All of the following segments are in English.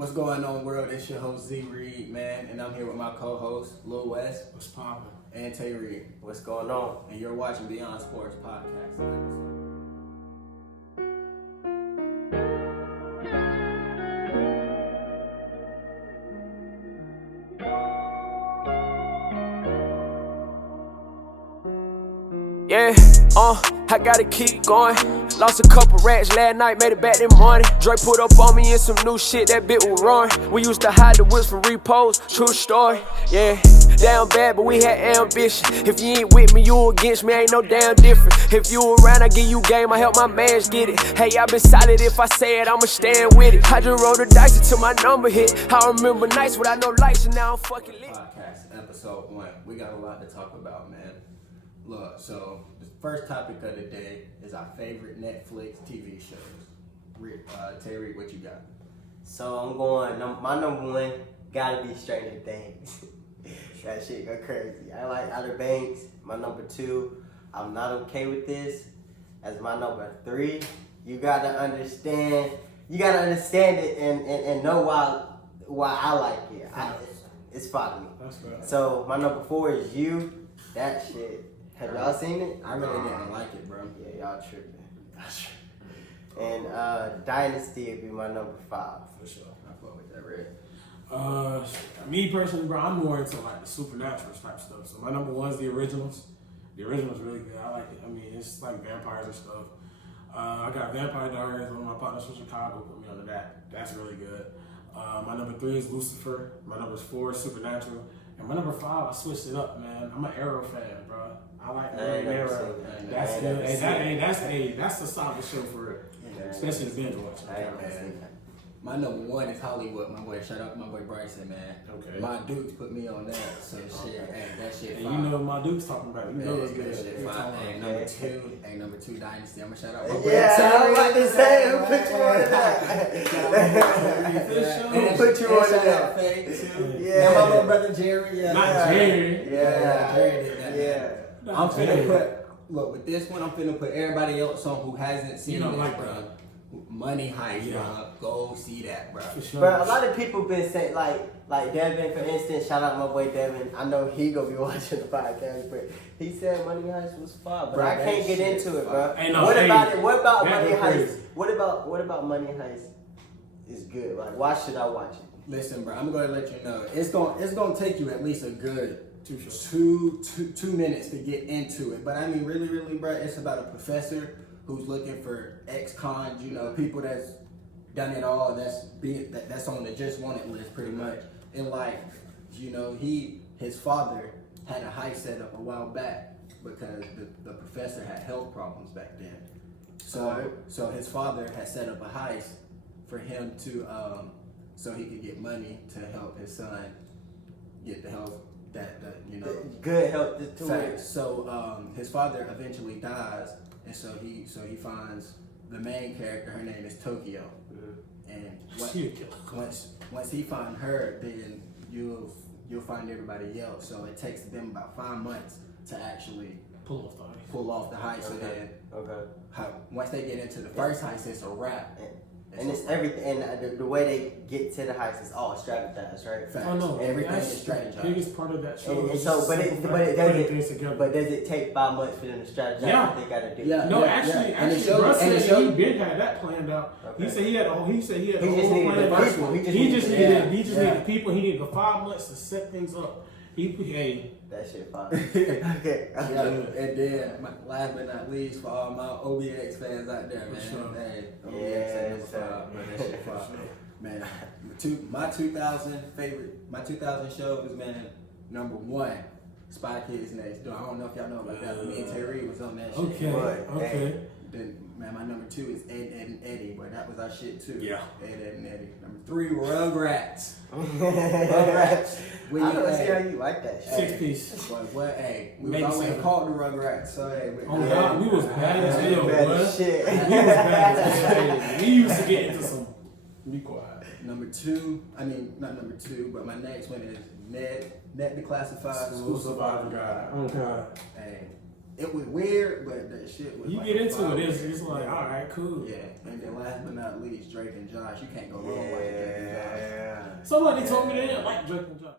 What's going on, world? It's your host Z Reed, man, and I'm here with my co-host Lil West. What's poppin'? And Tay Reed. What's going on? And you're watching Beyond Sports Podcast. Yeah, I gotta keep going. Lost a couple racks last night, made it back this morning. Dre put up on me in some new shit, that bit was roaring. We used to hide the whips for repos, true story. Yeah, down bad, but we had ambition. If you ain't with me, you against me, ain't no damn different. If you around, I give you game, I help my mans get it. Hey, I been solid, if I say it, I'ma stand with it. I just rolled the dice until my number hit. I remember nights without no lights, and now I'm fucking lit. Podcast, episode 1. We got a lot to talk about, man. Look, so the first topic of the day is our favorite Netflix TV shows. Terry, what you got? So I'm going, my number one gotta be Stranger Things. That shit go crazy. I like Outer Banks. My number 2, I'm Not Okay With This. As my number 3, you gotta understand it and know why I like it. It's fun to me. That's right. So my number 4 is You. That shit. Have y'all seen it? I really didn't like it, bro. Yeah, y'all tripping. And Dynasty would be my number 5. For sure. I fuck with that red. Me personally, bro, I'm more into like the supernatural type stuff. So my number 1 is The Originals. The Originals really good. I like it. I mean, it's like vampires and stuff. I got Vampire Diaries. One of my partners from Chicago put me onto that. That's really good. My number 3 is Lucifer. My number 4 is Supernatural. And my number 5, I switched it up, man. I'm an Arrow fan, bro. I like Arrow. That's good. That's a solid show for it. Especially the binge watch. My number 1 is Hollywood, my boy. Shout out to my boy Bryson, man. Okay. My Dukes put me on that, so shit. Hey, that shit. And fire. you know my Duke's talking about it. You know it's That good. shit fire. Hey, number two, Dynasty. I'ma shout out my boy. Yeah, I was about to say, who put you on that? Who put you on that? Yeah. And my little brother Jerry. Yeah. Not Jerry. Yeah. Jerry did that. Yeah. I'm finna look with this one. I'm finna put everybody else on who hasn't seen You don't it, like bro. that. Money Heist, Yeah. bro. Go see that, bro. For sure. Bro, a lot of people been saying, like Devin, for instance, shout out my boy Devin. I know he gonna be watching the podcast, but he said Money Heist was fire, but Bro, I can't that get shit's into it, fire. bro. Hey, no, What hey, about it? What about that Money go Heist? crazy. What about Money Heist is good? Like, why should I watch it? Listen, bro. I'm gonna let you know. It's gonna take you at least a good Too short. two minutes to get into it. But I mean, really, bro, it's about a professor who's looking for ex-cons, you know, people that's done it all, that's on the just wanted list pretty much. And like, you know, his father had a heist set up a while back because the professor had health problems back then. So his father had set up a heist for him to so he could get money to help his son get the health that you know. Good help to Fact. it. So his father eventually dies, and so he finds the main character. Her name is Tokyo, and once he finds her, then you'll find everybody else. So it takes them about 5 months to actually Pull off the heist. pull off the heist. So then, Okay. once they get into the first heist, it's a wrap. And it's everything, and the way they get to the heist is all strategized, right? Facts. Oh no, Everything that's is the strategized. biggest part of that show. And is so, just but simple it fact, does putting things it, together. but does it take 5 months for them to strategize Yeah. what they gotta do? Yeah. No, And it actually, shows- Russ and it said shows- he been had that planned out. Okay. He said he had a whole. He said he had He a just whole needed plan the out. people. He just Yeah. needed people. He needed the 5 months to set things up. Hey, That shit fire. Okay. Yeah, and then last but not least, for all my OBX fans out there, man. sure. Hey, OBX Yeah, number 5, man. That shit fire. Man, my 2000 shows, man. Number 1, Spy Kids Next Door. I don't know if y'all know about that, but me and Terry was on that shit. okay, What? okay. Then, man, my number 2 is Ed, and Eddie, but that was our shit too. Yeah. Ed, and Eddie. Number 3, Rugrats. Rugrats. We, I don't see hey, how you like that shit. 6 piece. But what? Hey, we Maybe was always 7. called the Rugrats. So hey, Oh God, we was bad as hell, Bad boy. as shit. We was bad as hell. We used to get into some. Be quiet. Number 2, I mean not number 2, but my next one is Ned Declassified School Survivor Guide. Oh God. Hey, it was weird, but that shit was. You like get a into fire. it, it's like, all right, cool. Yeah, and then last but not least, Drake and Josh. You can't go wrong with Drake and Josh. Somebody told me they didn't like Drake and Josh.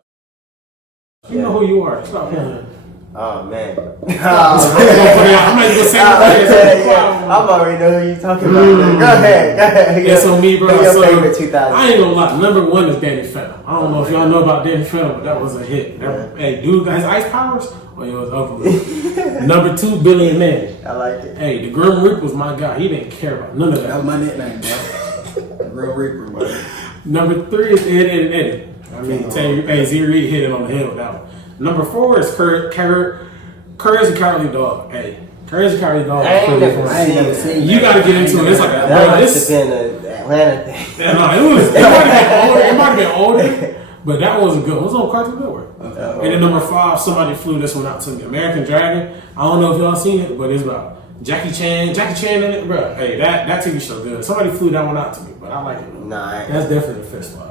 You know who you are. Stop playing. Oh man. I'm not even gonna say anything. I already know who you talking about. Go ahead. Yeah, so me, bro. Who your So favorite 2000? I ain't gonna lie. Number one is Danny Phantom. I don't know if y'all know about Danny Phantom, but that was a hit. Hey, dude got his ice powers. Oh, it was over with. Number two, Billy and Mandy. I like it. Hey, the Grim Reaper was my guy. He didn't care about none of That that. was my nickname, bro. Real Reaper, bro. Number three is Ed, Ed, and Eddie. I mean, tell you, hey, Z Reed hit it on the head with that one. Number four is Courage and Cowardly Dog. Hey, Courage and Cowardly Dog. I ain't was pretty never fun. I ain't never seen You that. gotta get into it. It's like That bro, must this. have been an Atlanta thing. Yeah, no, it might have been older, but that was a good one. It was on Cartoon Network. And then number five, somebody flew this one out to me. American Dragon. I don't know if y'all seen it, but it's about Jackie Chan in it, bro. Hey, that TV show good. Somebody flew that one out to me, but I like it. Nah, I ain't. That's definitely a fifth spot.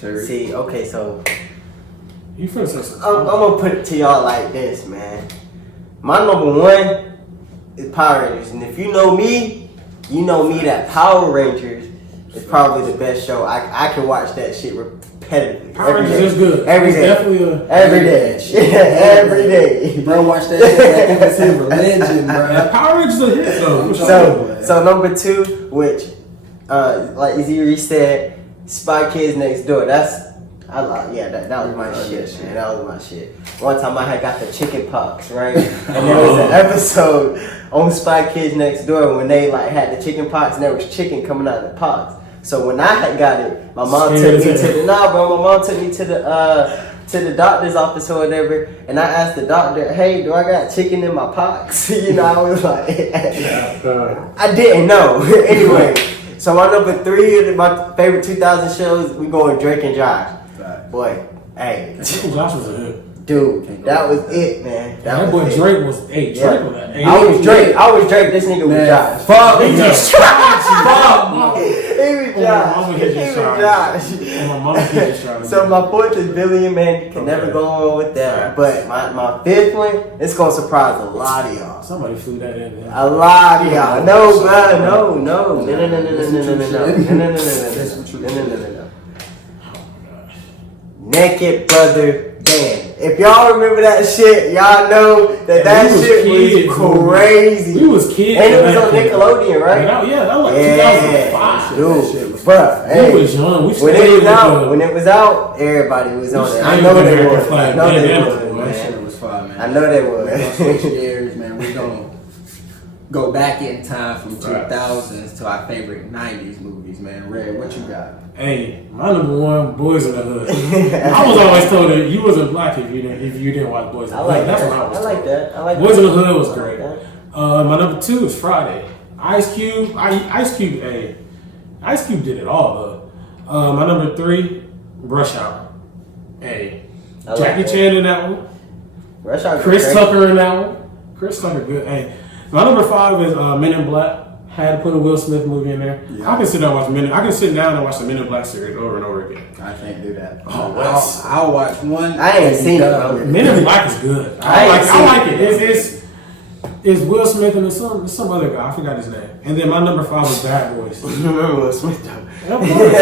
See, okay, so You finna say something? I'm gonna put it to y'all like this, man. My number one is Power Rangers, and if you know me that Power Rangers is probably the best show. I can watch that shit repetitively. Power every Rangers day. is good. Every It's day. definitely a Every day. Every day. Bro, watch that shit like it was his religion, bro. Power Rangers a hit though. So number two, which like Ziri said, Spy Kids Next Door. That was my shit, man. That was my shit. One time I had got the chicken pox, right? And there was an episode on Spy Kids Next Door when they like had the chicken pox and there was chicken coming out of the pox. So when I had got it, my mom took me to the doctor's office or whatever, and I asked the doctor, "Hey, do I got chicken in my pox?" You know, I was like, I didn't know. Anyway, so my number three of my favorite 2000 shows, we going Drake and Josh. Boy, hey, Chicken Josh was a hit. dude, that was it, man. That boy was it. Drake was. Hey, Drake Yeah. was that. Hey, I was Drake. This nigga was Man, Josh. fuck. He was Fuck. He was Oh, my Josh. mama He hit was you trying. Josh. Oh, my mama hit you trying. So my fourth is Billy and Mandy. Can never go on with that. But my fifth one, it's gonna surprise a lot of y'all. Somebody flew that in there. A lot of y'all. No, bro. No. Naked Brother Band. If y'all remember that shit, y'all know that We was shit kids, was crazy. We was kids. And it was when on that came. Nickelodeon, right? Yeah, that was like 2005. Dude, bruh. We Hey, was young. We when it was out, everybody was on it. I know they was. I know they was, That man. shit was fun, man. I know they We're gonna switch was. gears, man. We're gonna go back in time from 2000s to our favorite 90s movies, man. Red, what you got? Hey, my number one, Boys in the Hood. I was always told that you wasn't black if you didn't watch Boys in the I Hood. like That's that. what I was I like told. that. I like Boys that. in the Hood was I like great. that. My number two is Friday. Ice Cube. Ice Cube. Hey, Ice Cube did it all though. My number three, Rush Hour. Hey, I like Jackie that. Chan in that one. Rush Hour Chris great. Tucker in that one. Chris Tucker good. Hey, my number five is Men in Black. Had to put a Will Smith movie in there. Yeah. I can sit down and watch I can sit down and watch the Men in Black series over and over again. I can't do that. Oh, what? I'll watch one. I ain't and seen it, done bro. with Men in Black is good. I ain't seen I like it. it. It's Will Smith and it's some other guy. I forgot his name. And then my number five was Bad Boys. Remember Will Smith though. Of course.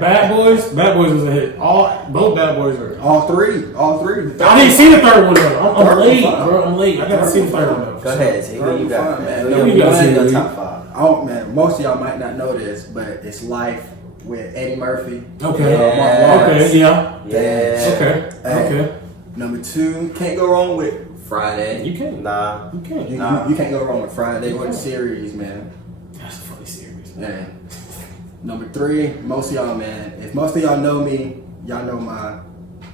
Bad Boys was a hit. Both Bad Boys were. All three. I didn't see the third one though. I'm Third late, one fine. bro. I'm late. I gotta see the third one though. Go ahead, see who you got, Fun, man. man. Who You gotta see your who top five? Oh man, most of y'all might not know this, but it's Life with Eddie Murphy. Okay. and Mark Lawrence. Okay. Yeah. Yeah. Okay. Okay. Number two, can't go wrong with Friday. You can. Nah. You can. You can't go wrong with Friday or the series, man. That's a funny series. Man. Number three, most of y'all, man. If most of y'all know me, y'all know my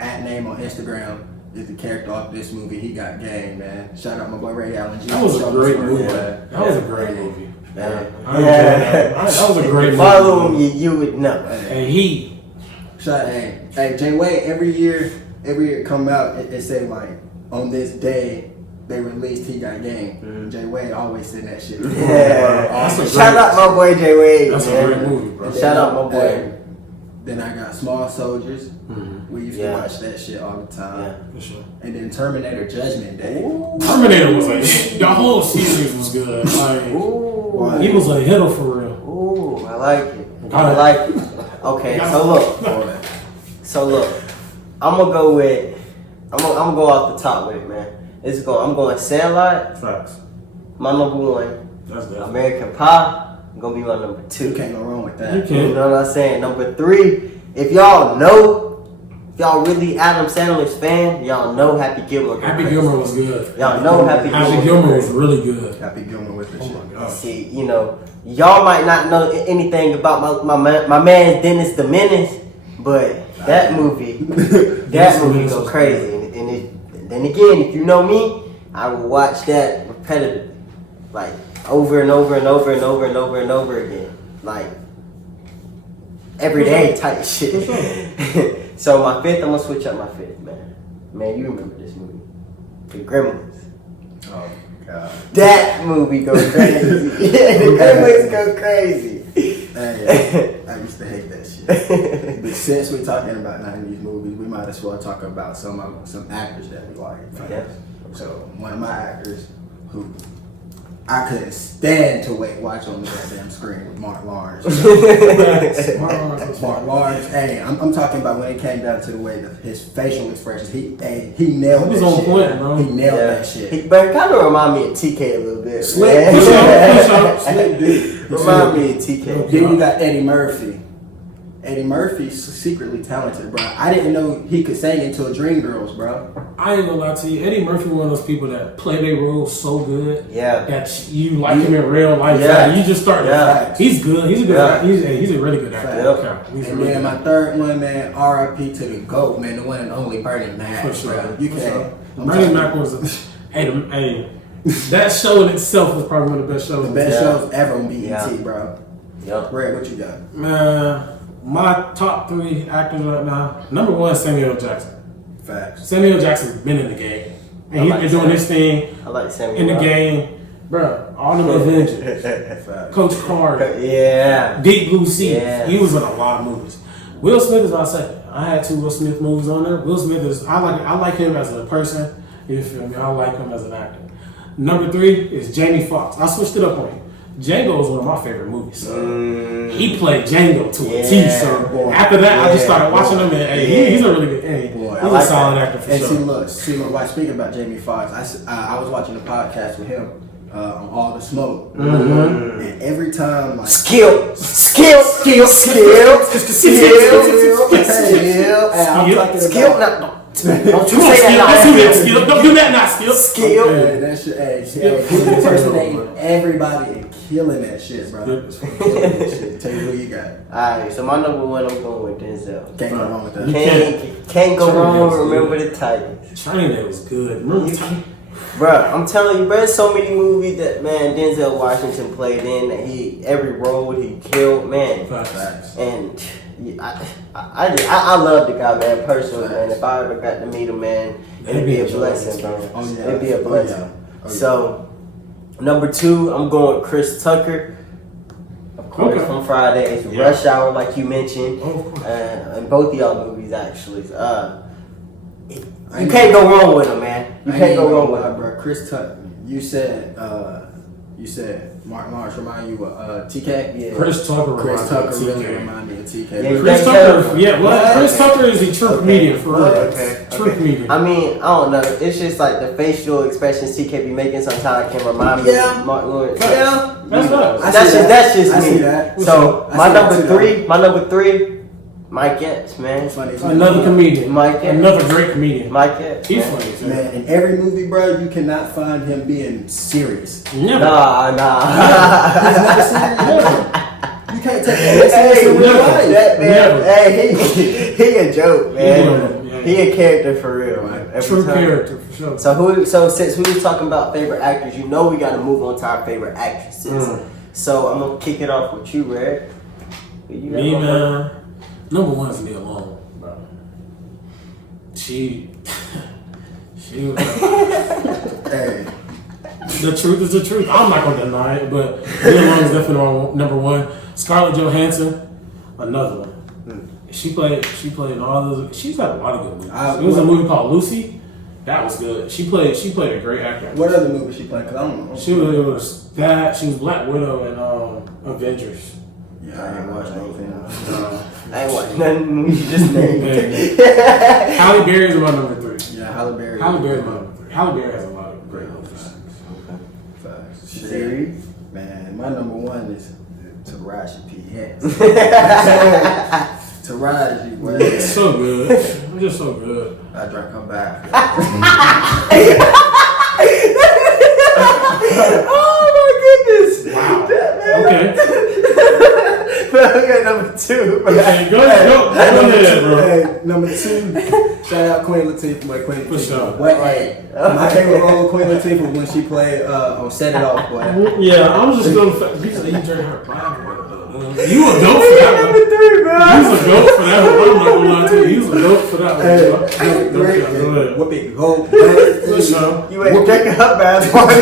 @name on Instagram is the character off this movie. He got game, man. Shout out my boy Ray Allen. That was a great movie. Yeah. That was a great movie. Yeah. I enjoyed that. That was a great movie. Follow him, you would know. And he. Shout hey Jay Wade. Every year it come out. It say like on this day they released He Got Game. Jay Wade always said that shit. Yeah. That's a Shout great- out my boy Jay Wade. That's a man. great movie, bro. Shout out my boy. Then I got Small Soldiers. We used Yeah. to watch that shit all the time. Yeah. For sure. And then Terminator Judgment Day. Terminator was like the whole series was good. Like Ooh. he was a hitter for real. Ooh, I like it. Got I it. like it. Okay, so look. So look, I'm gonna go off the top with it, man. I'm going Sandlot, Facts. my number one. That's good. American Pie, gonna be my number You 2. can't go wrong with You that. can't. You know what I'm saying? Number 3, if y'all really Adam Sandler's fan, y'all know Happy Gilmore. Happy Gilmore was good. Y'all know Happy Happy Gilmore. Gilmore was really good. Happy Gilmore with this Oh shit. my god. See, you know, y'all might not know anything about my man Dennis the Menace, but that movie go crazy. And then again, if you know me, I will watch that repetitively, like over and over and over and over and over and over again, like every day type shit. So my 5th, I'm gonna switch up my 5th, man. Man, you remember this movie, The Gremlins. Oh god. That movie goes crazy. Yeah, the Gremlins go crazy. Hey, I used to hate that shit. But since we're talking about 90s movies, we might as well talk about some actors that we like. Yeah. So one of my actors who I couldn't stand to watch on the goddamn screen was Mark Lawrence. Mark Lawrence, hey, I'm talking about when it came down to the way that his facial expressions, he nailed He was that on shit. point, bro. He nailed that shit. But it kind of remind me of TK a little bit. Slick, man. push up. Slick dude. Remind me of TK. Then you got Eddie Murphy. Eddie Murphy's secretly talented, bro. I didn't know he could sing into Dreamgirls, bro. I ain't gonna lie to you. Eddie Murphy one of those people that play their roles so good Yeah. that you like him in real life. Yeah. You just start. Yeah. He's good. He's a good. Yeah. Actor. He's a really good actor. Yeah. Okay. He's And really then good. my third one, man, R.I.P. to the GOAT, man, the one and only Bernie Mac, For sure. bro. You For can't. sure. I'm Bernie talking- Mac was hey, that show in itself was probably one of the best shows. the best Yeah. shows ever on BET, Yeah. bro. Yep. Red, what you got? Man, my top 3 actors right now. Number 1 is Samuel Jackson. Facts. Samuel Jackson's been in the game, and I he's like been doing Sam. his thing I like Samuel. in the L. game, bro. All them Avengers, Facts. Coach Carter, Yeah. Deep Blue Sea. Yeah. He was in a lot of movies. Will Smith is my second. I had 2 Will Smith movies on there. Will Smith is I like him as a person. You feel me? I like him as an actor. Number 3 is Jamie Foxx. I switched it up on him. Django is one of my favorite movies. So he played Django to a T. Yeah, So boy. after that, I just Yeah, started watching him, and hey, he's a really good. Hey, Boy, he's I a like solid that. actor for And sure. see, while speaking about Jamie Foxx, I was watching a podcast with him on All the Smoke, and every time like Skill. Hey, I'm talking Skill. about Don't you Come on, say Skip. that Don't do that, now. Skip. Don't do that now, Skip. Skill. Hey, that shit, he's impersonating everybody and killing that shit, bro. Killing that shit. Tell you who you got. Alright, so my number 1, I'm going with Denzel. Can't go wrong with that. Can't go Training wrong Day with was Remember good. the Titans. Training Day was good. Remember Training? Bruh, I'm telling you, bruh, there's so many movies that, man, Denzel Washington played in, that every role he killed, man. Facts. And I love the guy, man, personally, man. If I ever got to meet him, man, it'd be a blessing, bro. Oh, yeah. It'd be a Oh, blessing. yeah. Oh, yeah. So, number 2, I'm going with Chris Tucker. Of course, Okay. from Friday. It's Yeah. Rush Hour, like you mentioned. Oh, of course. And both of y'all movies, actually. You can't go wrong with him, man. You I can't ain't go gonna wrong with lie, him. bro. Chris Tucker. You said Mark Lawrence remind you of TK? Yeah. Chris Tucker Chris reminds Tucker me of really TK. remind me of TK. Yeah, But Chris Yeah, Tucker, yeah. yeah, well, Chris Tucker is a true comedian for real. Okay. True comedian. I mean, I don't know. It's just like the facial expressions TK be making sometimes can remind me Yeah. of Mark Lawrence. Yeah. That's right. I That's see just that. that's just I me. see that. So I my see that number too, 3, Mike Epps, man. Funny. Another comedian. Mike Epps. Another great comedian. Mike Epps. He's man. funny too. Man, in every movie, bro, you cannot find him being serious. Never. Nah. He's never serious. You can't take that serious in real life. That man, Never. hey, he a joke, man. Yeah. He a character for real, man. Every True time. character for sure. So since we was talking about favorite actors, you know we gotta move on to our favorite actresses. So I'm gonna kick it off with you, Red. Who you got Me, going first? man. Number 1 is Nia Long, bro. She was. Hey, The truth is the truth. I'm not gonna deny it, but Nia Long is definitely my number 1. Scarlett Johansson, another one. She played in all those. She's got a lot of good movies. There was a movie called Lucy. That was good. She played a great actor. what other movie she played? Cause I don't know. She was that. She was Black Widow in Avengers. Yeah, I ain't watched no film. I ain't watched none movies you just named. Halle Berry is my number 3. Yeah, Halle Berry. Halle Berry is my number 3. Halle Berry has a lot of great movies. Facts. Siri? Man, my number 1 is Taraji P. Henson. Taraji, boy. It's so good. It's just so good. I drank her back. Oh my goodness! Wow. That, Okay. Okay, number 2. Okay, go ahead, bro. Hey, number 2, shout out Queen Latifah, boy. Queen For Latifah. sure. Boy, hey, my favorite role of Queen Latifah was when she played on Set It Off, boy. Yeah, I'm just gonna. You said you drank her Bible. You a goat for that one. Number 3, bro. You was a goat for that one. I'm not gonna lie to you. You was a goat for that one. Hey, bro. Go ahead. Whoop it, go. For sure. You ain't drinking her bad boy.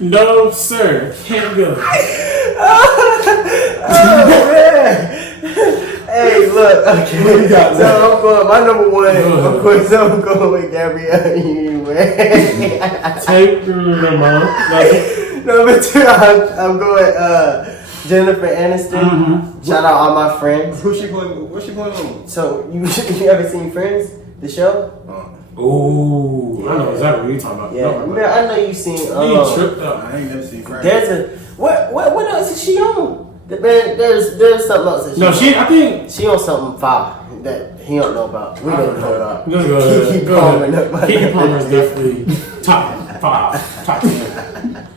No, sir. Can't go. Oh man. Hey, look. Okay. What you got, So I'm going. My number 1, of course, I'm going with Gabrielle Union. Take the mom. Number 2, I'm going Jennifer Aniston. Shout out all my friends. Who's she playing? What's she playing on? So you ever seen Friends, the show? Ooh, I know exactly what you're talking about. Yeah, No, man, I know you seen. you tripped up. I ain't never seen Friends. There's a what else is she on? Man, there's something else that No, I think. she on something foul that he don't know about. We don't know about. Just go ahead. Keke Go Palmer, ahead. nobody. Keke Palmer is definitely top 5, top 10.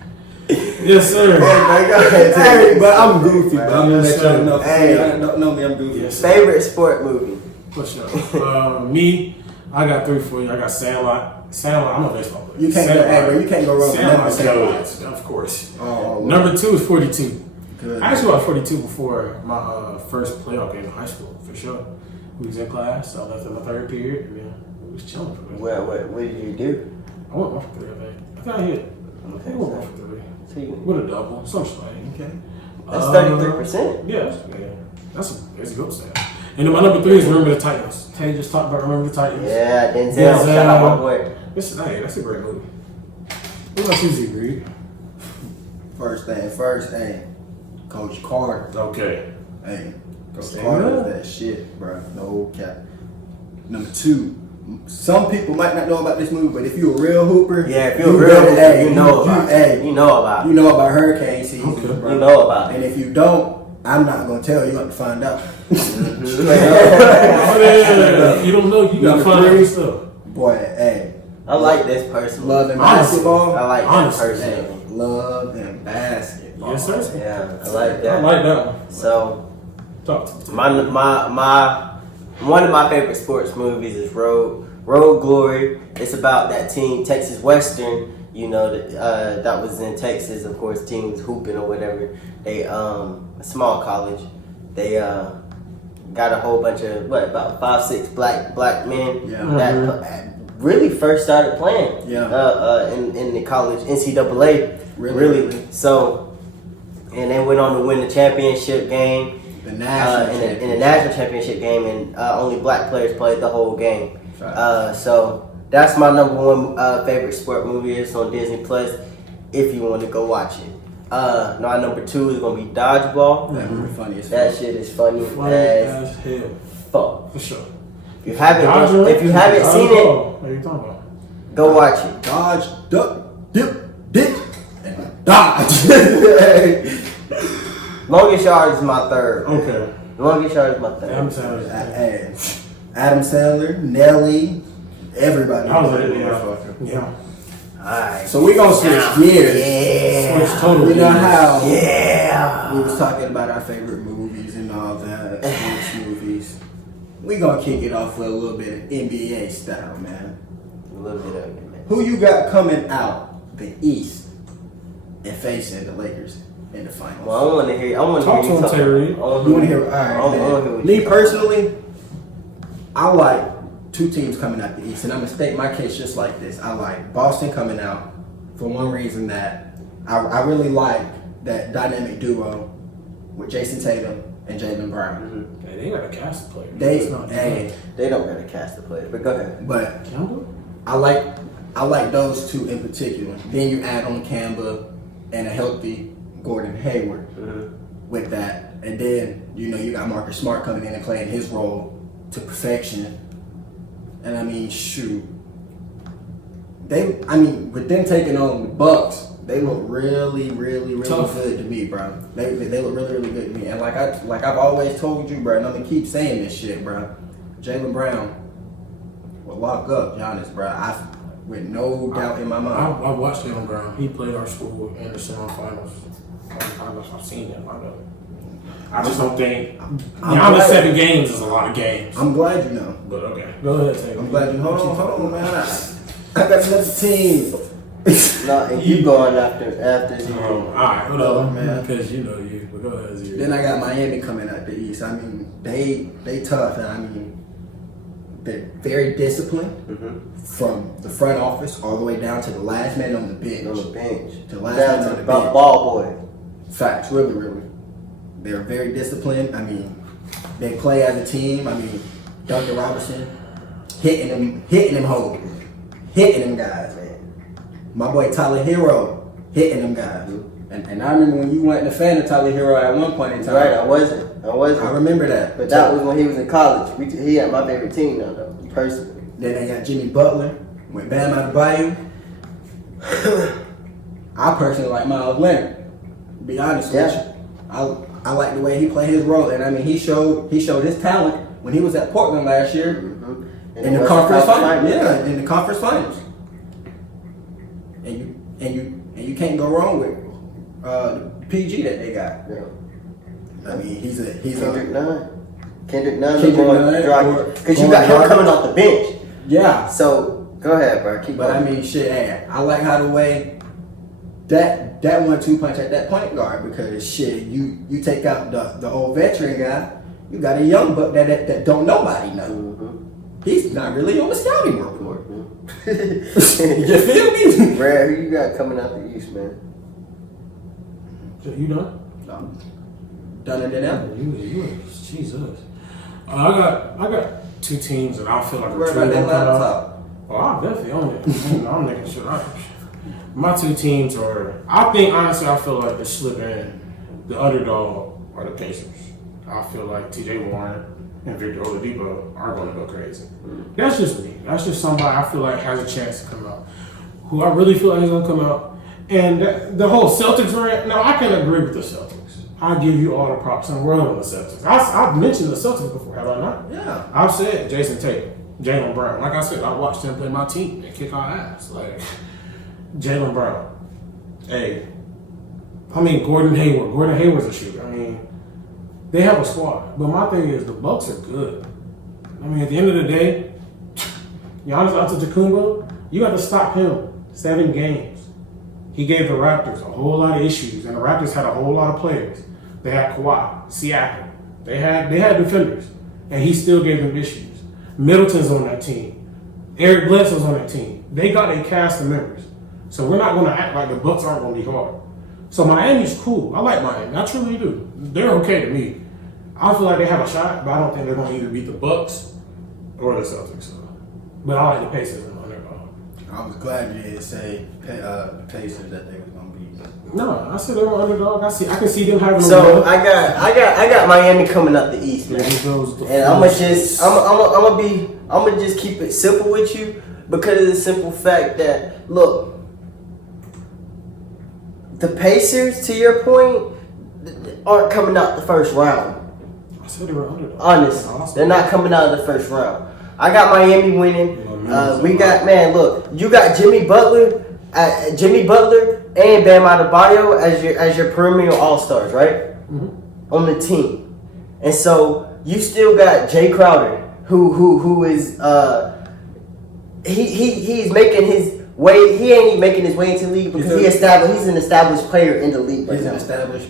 Yes, sir. Hey, man, go ahead. Hey, but I'm goofy, but I'm gonna let y'all know. Hey. Y'all don't know me, I'm goofy. Yes, sir. Favorite sport movie? For sure. Me, I got 3 for you. I got Sandlot. I'm a baseball player. You can't go, hey, bro, you can't go wrong with number Sandlot's 7. good, of course. Oh, Number 2 is 42. good. I actually watched 42 before my first playoff game in high school, for sure. We was in class, so I left in the 3rd period, and then we was chilling for it. What did you do? I went 1 for 3, I think. I got hit. I Okay, went 1 for 3. so you, With a double, some slang. Okay. that's 33%. Yeah, that's a good stat. And then my number 3 is Remember the Titans. Tay just talked about Remember the Titans. Yeah, Denzel. Denzel. Shout out my boy. That's a great movie. What about you, Z-Breed? First thing, Coach Carter. Okay. Hey, Coach Say Carter that. is that shit, bro. No cap. Number 2, some people might not know about this movie, but if you a real hooper, Yeah, if you're real, hey, you know about hey, it. You know about you it. know about hurricane season, Okay. bro. You know about it. And if you don't, I'm not gonna tell you. You have to find out. You don't know, you gotta Number find out 3. yourself. Boy, hey, I like this person. love and Honestly. basketball. I like Honestly. that person. Hey, love and basketball. Yes, sir. Yeah, I like I that. like that one. So Talk to me. my one of my favorite sports movies is Road Glory. It's about that team, Texas Western. You know that was in Texas. Of course, team was hooping or whatever. They a small college. They got a whole bunch of about 5-6 black men Yeah. that really first started playing. Yeah. In the college NCAA. Really? So, and they went on to win the championship game. The national In the national championship game, and only black players played the whole game. So that's my number 1 favorite sport movie. It's on Disney Plus. If you want to go watch it. My number 2 is gonna be Dodgeball. That movie funny as That fuck. shit is funny Funny as as hell. fuck. For sure. If you haven't seen it, What are you talking about? go watch it. Dodge, duck, dip, ditch, and dodge. Longest Yard is my 3rd. Okay. Longest Yard is my 3rd. I'm sorry. Hey, Adam Sandler, Nelly, everybody. That was it, yeah. Motherfucker. Yeah. Alright. So we gonna switch gears. Yeah. Switch totally. You know how Yeah. we was talking about our favorite movies and all that, sports movies. We gonna kick it off with a little bit of NBA style, man. A little bit of it, man. Who you got coming out the East and facing the Lakers in the finals? Well, I want to hear Talk you to him, talk. Terry. You want to hear? All I right. wanna man. hear what Me you talking personally, I like 2 teams coming out the East, and I'm gonna state my case just like this. I like Boston coming out for one reason that I really like that dynamic duo with Jason Tatum and Jaylen Brown. Hey, they got a cast of players. They, It's not hey, They don't got a cast of players, but go ahead. but Kemba? I like those 2 in particular. Then you add on Kemba and a healthy Gordon Hayward with that, and then You know, you got Marcus Smart coming in and playing his role to perfection. And I mean, shoot. With them taking on the Bucks, they look really, really, really Tough. good to me, bro. They look really, really good to me. And like I've always told you, bro, and I'm gonna keep saying this shit, bro. Jaylen Brown will lock up Giannis, bro. With no doubt in my mind. I watched Jaylen Brown. He played our school in the semifinals. I've seen him. I know. I just don't think Giannis 7 games is a lot of games. I'm glad you know. But okay, go ahead, Taylor. I'm glad you hold on, man. I got another team. No, and you going after zero. Alright, hold on, man. Because you know you. But go ahead, Zero. Then I got Miami coming out the East. I mean, they tough, and I mean, they're very disciplined from the front office all the way down to the last man on the bench. On the bench. The last Down man to on the the bench. ball boy. Facts, really, really. They're very disciplined. I mean, they play as a team. I mean, Duncan Robinson hitting them hoes, hitting them guys, man. My boy Tyler Hero hitting them guys. And I remember when you weren't a fan of Tyler Hero at one point in time. Right, I wasn't. I remember that. But that was when he was in college. He had my favorite team now, though, personally. Then they got Jimmy Butler, went Bam Adebayo. I personally like Miles Leonard. To be honest with you, I like the way he played his role, and I mean he showed his talent when he was at Portland last year in the conference finals. Yeah, in the conference finals. And you can't go wrong with the PG that they got. Yeah. I mean he's a Kendrick Nunn. Kendrick Nunn. Because you going got him Dragic. coming off the bench. yeah. So go ahead, bro. Keep But going. I mean, shit, hey, I like how the way that 1-2 punch at that point guard because shit, you take out the old veteran guy, you got a young buck that don't nobody know. He's not really on the scouting report. You feel me? Brad, who you got coming out the East, man? You done? Done it ever. You Jesus. I got 2 teams that I feel like Worry are about truly that gonna come out. laptop. Oh, I definitely own it. I'm making sure. My 2 teams are. I think honestly, I feel like the slip in, the underdog are the Pacers. I feel like T.J. Warren and Victor Oladipo are going to go crazy. That's just me. That's just somebody I feel like has a chance to come out. Who I really feel like is going to come out. And the whole Celtics rant. Now I can agree with the Celtics. I give you all the props in the world on the Celtics. I've mentioned the Celtics before, have I not? Yeah. I've said Jason Tatum, Jaylen Brown. Like I said, I watched them play my team and kick our ass. Like Jaylen Brown. Hey, I mean Gordon Hayward. Gordon Hayward's a shooter. I mean, they have a squad. But my thing is the Bucks are good. I mean, at the end of the day, Giannis Antetokounmpo, you got to stop him 7 games. He gave the Raptors a whole lot of issues, and the Raptors had a whole lot of players. They had Kawhi, Siakam. They had defenders, and he still gave them issues. Middleton's on that team. Eric Bledsoe's on that team. They got a cast of members. So we're not going to act like the Bucks aren't going to be hard. So Miami's cool. I like Miami. I truly do. They're okay to me. I feel like they have a shot, but I don't think they're going to either beat the Bucks or the Celtics. So. But I like the Pacers on their ball. I was glad you didn't say Pacers that they was gonna beat. No, I said they were underdog. I can see them having. So I got Miami coming up the East, man. And I'm gonna just keep it simple with you because of the simple fact that look, the Pacers, to your point, aren't coming out the first round. I said they were underdog. Honestly, they're not coming out of the first round. I got Miami winning. We got look, you got Jimmy Butler and Bam Adebayo as your perennial all-stars, right? On the team, and so you still got Jay Crowder, who is he's making his way. He ain't even making his way into the league because he's an established player in the league right now.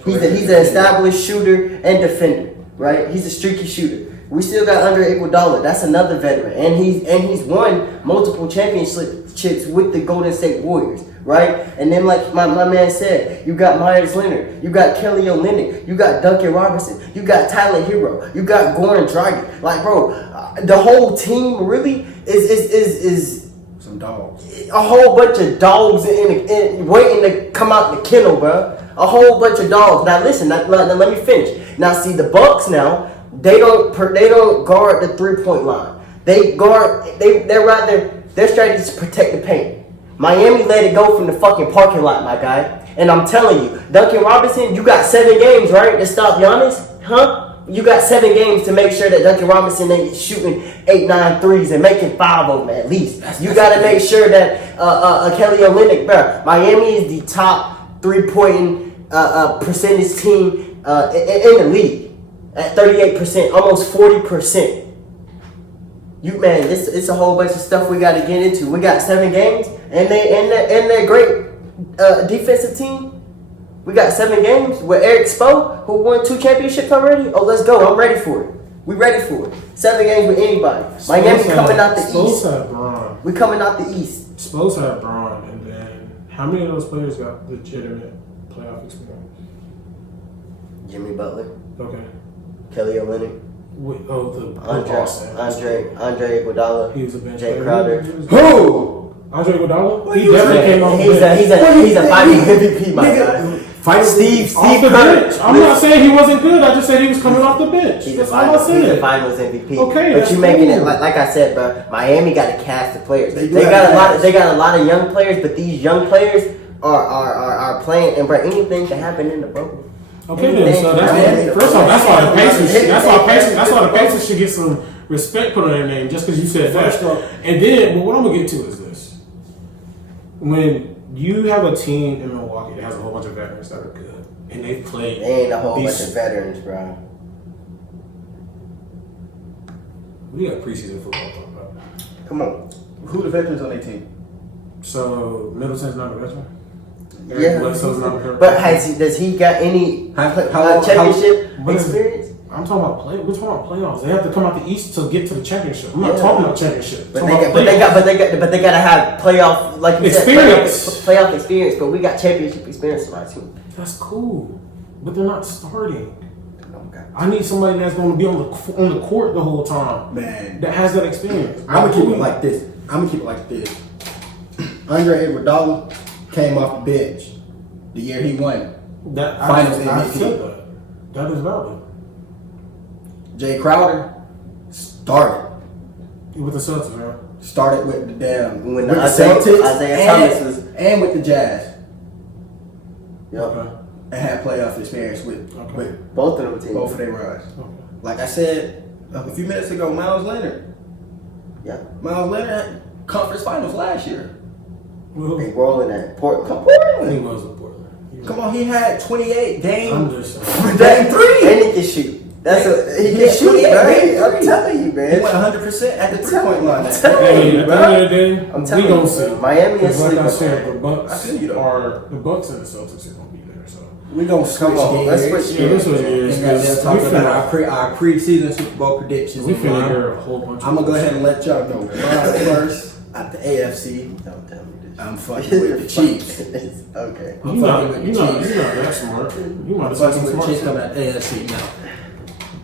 He's an established shooter and defender, right? He's a streaky shooter. We still got Andre Iguodala. That's another veteran, and he's won multiple championships with the Golden State Warriors, right? And then, like my man said, you got Myers Leonard, you got Kelly Olynyk, you got Duncan Robinson, you got Tyler Hero, you got Goran Dragic. Like, bro, the whole team really is some dogs. A whole bunch of dogs in waiting to come out the kennel, bro. a whole bunch of dogs. Now listen, now let me finish. Now see the Bucks now, they don't guard the 3-point line. Their strategy is to protect the paint. Miami let it go from the fucking parking lot, my guy. And I'm telling you, Duncan Robinson, you got 7 games, right, to stop Giannis? Huh? You got 7 games to make sure that Duncan Robinson ain't shooting 8-9 threes and making 5 of them at least. You got to make sure that Kelly Olynyk, bro, Miami is the top 3-point percentage team in the league at 38%, almost 40%. It's a whole bunch of stuff we got to get into. We got 7 games, and they're great defensive team. We got 7 games with Eric Spo, who won 2 championships already. Oh, let's go. I'm ready for it. We ready for it. 7 games with anybody. Miami coming out the East. We coming out the East. Spurs had Braun, and then how many of those players got legitimate playoff experience? Jimmy Butler, Okay. Kelly Olynyk, Andre Iguodala, He was a bench Jay player. Crowder. Who? Andre Iguodala? He you definitely saying? came off the He's bench. a fighting MVP, my guy. Steve Off the bench. I'm not saying he wasn't good. I just said he was coming off the bench. He's That's a all I said. finals MVP. Okay, but that's you making it cool. like I said, bro. Miami got a cast of players. They They do got have a lot. cast. They got a lot of young players, but these young players are playing. And bro, anything can happen in the bubble. Okay then, so first off, that's why the Pacers should get some respect put on their name just because you said First that. off- And then, what I'm gonna get to is this: when you have a team in Milwaukee that has a whole bunch of veterans that are good and they've played, They ain't a whole bunch these- of veterans, bro. we got preseason football to talk about. Come on. Who the veterans on their team? So Middleton's not a veteran. Yeah. Bledsoe's not a veteran. But does he got any How- championship how- experience? I'm talking about we're talking about playoffs. They have to come out the East to get to the championship. I'm not Yeah. talking about championship. But I'm they talking got, about playoffs. but they gotta have playoff, like you Experience. said, playoff experience. But we got championship experience on our team. That's cool, but they're not starting. Okay. I need somebody that's going to be on the court the whole time Man, that has that experience. I'm gonna keep it like this. Andre Iguodala came off the bench the year he won. That Finals I MVP. said that. That is valid. Jay Crowder started With the Celtics, man. started with the damn When with the Isaiah Celtics Thomas was- and with the Jazz Yep. Okay. and had playoff experience with Both of them teams. both of their runs. Okay. Like I said a few minutes ago, Miles Leonard. Yeah. Miles Leonard had conference finals last year. Well, They rolling at Portland. he Portland. was a Portland. Come on, he had 28 I'm game just saying. game 3. And he can shoot. He Yeah, can shoot, yeah, man. yeah. I'm telling you, He man. went 100% at the 3-point line. I'm telling Hey, you, at the bro. end of the day, I'm we telling you, gonna bro. see. Miami is Because like I sleeping, said, man. the Bucks I feel you, though. are the Bucks and the Celtics are gonna be there. So We gonna switch Come on, gears. let's switch yeah, this was And years. goddamn talk about our pre-season Super Bowl predictions. We finna I'm hear a whole bunch. gonna go ahead and let y'all know. Mine first at the AFC. Don't tell me this. I'm fucking with the Chiefs. Okay. I'm You fucking not, with you the not, Chiefs. you not that smart. You might have said Fucking some with the smart Chiefs stuff. coming at AFC now.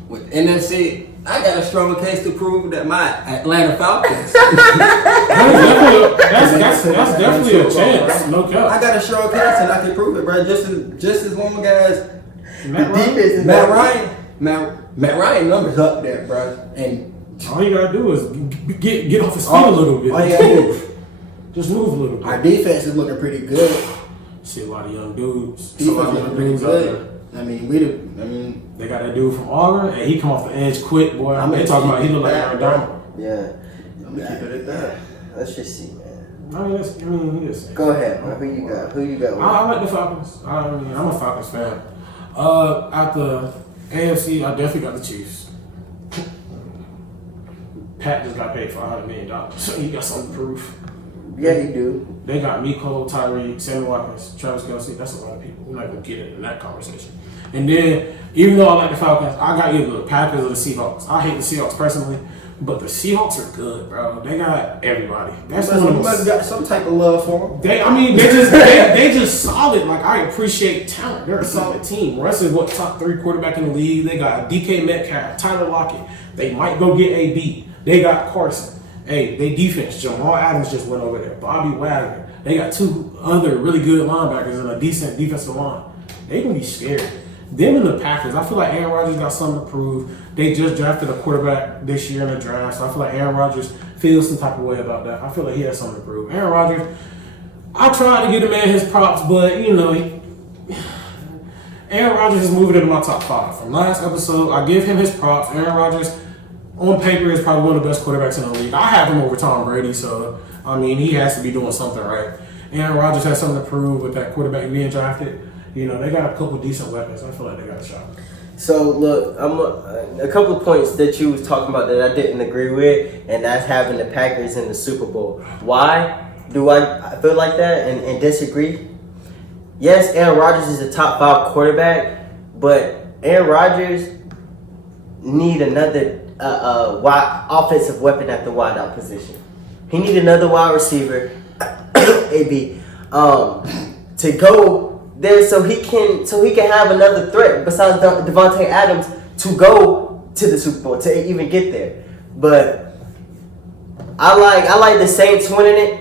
With NFC, I got a stronger case to prove that my Atlanta Falcons. That's definitely a chance. No I cap. got a strong case and I can prove it, bro. Just as long as Matt Ryan, Defense is Matt Ryan numbers up there, bro. And all you gotta do is get off his feet a little bit. all you gotta do. Just move a little Our bit. defense is looking pretty good. See a lot of young dudes. Defense See a lot of looking young pretty dudes out good. there. They got that dude from Auburn, and he come off the edge quick, boy. I'm They gonna talking about he keep look like it Aaron that, Donald. Yeah. I'm gonna keep it at that. Let's just see, man. He just. Go ahead, bro. Who you got? Who you got? I like the Falcons. I'm a Falcons fan. At the AFC, I definitely got the Chiefs. Pat just got paid $500 million, so he got something to prove. Yeah, you do. They got Miko, Tyreek, Sammy Watkins, Travis Kelce. That's a lot of people. We're not gonna get in that conversation. And then, even though I like the Falcons, I got either the Packers or the Seahawks. I hate the Seahawks personally, but the Seahawks are good, bro. They got everybody. That's one of You the must most. got some type of love for them. They just solid. Like, I appreciate talent. They're a solid team. Russ is top 3 quarterback in the league. They got DK Metcalf, Tyler Lockett. They might go get AB. They got Carson. Hey, they defense. Jamal Adams just went over there. Bobby Wagner. They got 2 other really good linebackers and a decent defensive line. they can be scared. Them and the Packers, I feel like Aaron Rodgers got something to prove. They just drafted a quarterback this year in the draft, so I feel like Aaron Rodgers feels some type of way about that. I feel like he has something to prove. Aaron Rodgers, I tried to give the man his props, but you know, Aaron Rodgers is moving into my top 5. From last episode, I give him his props. Aaron Rodgers, on paper, is probably one of the best quarterbacks in the league. I have him over Tom Brady, so I mean, he has to be doing something right. Aaron Rodgers has something to prove with that quarterback being drafted. You know, they got a couple decent weapons. I feel like they got a shot. So look, a couple of points that you was talking about that I didn't agree with, and that's having the Packers in the Super Bowl. Why do I feel like that and disagree? Yes, Aaron Rodgers is a top 5 quarterback, but Aaron Rodgers need another wide offensive weapon at the wideout position. He need another wide receiver, AB, to go there so he can have another threat besides Devontae Adams to go to the Super Bowl, to even get there. But I like the Saints winning it.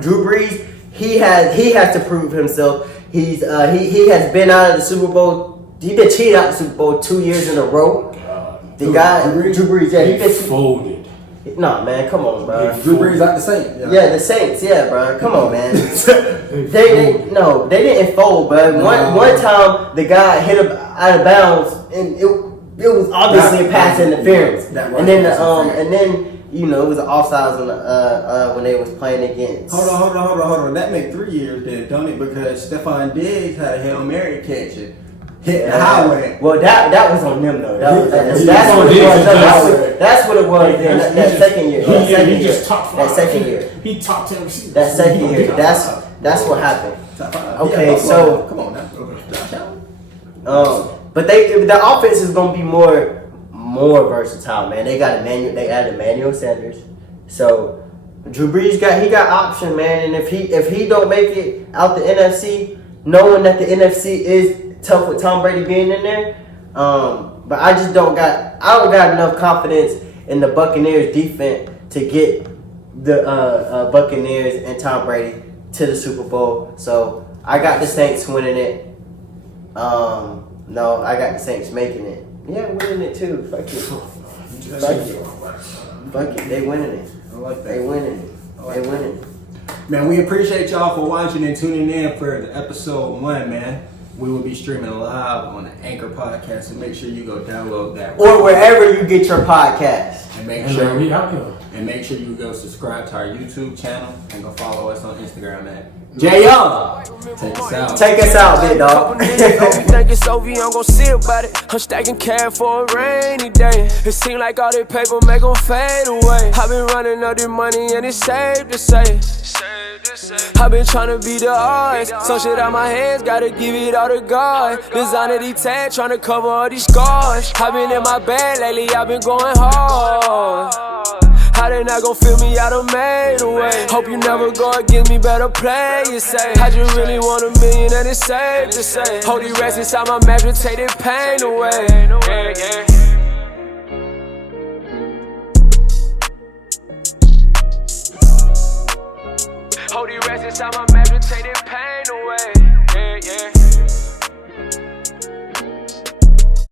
Drew Brees, he has to prove himself. He has been out of the Super Bowl. He been cheated out of the Super Bowl 2 years in a row. The guy Drew Brees, yeah, he been folded. Nah, man, come on, bro. Drew Brees out the Saints. Yeah, the Saints. Yeah, bro. Come on, man. they didn't fold, but one time the guy hit him out of bounds, and it was obviously a pass interference. And then you know, it was an offsides when they was playing against. Hold on. That make 3 years then, don't it? Because Stephon Diggs had a Hail Mary catch and hit the highway. Well, that was on them though. That's what it was. Then that second year. He just top 5. That second year. He top 10 receivers. That second year. That's what happened. Top 5. Okay, yeah, so come on now. Josh Allen. But the offense is gonna be more versatile, man. They added Emmanuel Sanders. So Drew Brees got option, man, and if he don't make it out the NFC, knowing that the NFC is tough with Tom Brady being in there, but I don't got enough confidence in the Buccaneers defense to get the Buccaneers and Tom Brady to the Super Bowl. So I got the Saints winning it. No, I got the Saints making it. Yeah, winning it too. Fuck it. Fuck it. They winning it. I like that. They winning it. They winning. Man, we appreciate y'all for watching and tuning in for the episode 1, man. We will be streaming live on the Anchor podcast, so make sure you go download that. Or wherever you get your podcast. And make sure you go subscribe to our YouTube channel and go follow us on Instagram at Jay Young. Take us out. Take us out, big dog. Think it's over, I'm gon' see about it. I'm stacking cash for a rainy day. It seem like all that paper make 'em fade away. I've been running up this money and it's safe to say. I've been tryna be the odds. Some shit out my hands, gotta give it all to God. Designer detach, tryna cover all these scars. I've been in my bag lately, I've been going hard. How they not gon' feel me, I done made a way. Hope you never go against me, better play it safe. I just really want $1 million and it's safe to say. Hold these rats inside my mattress, take the pain away. Yeah. Hold these rats inside my mattress, take the pain away.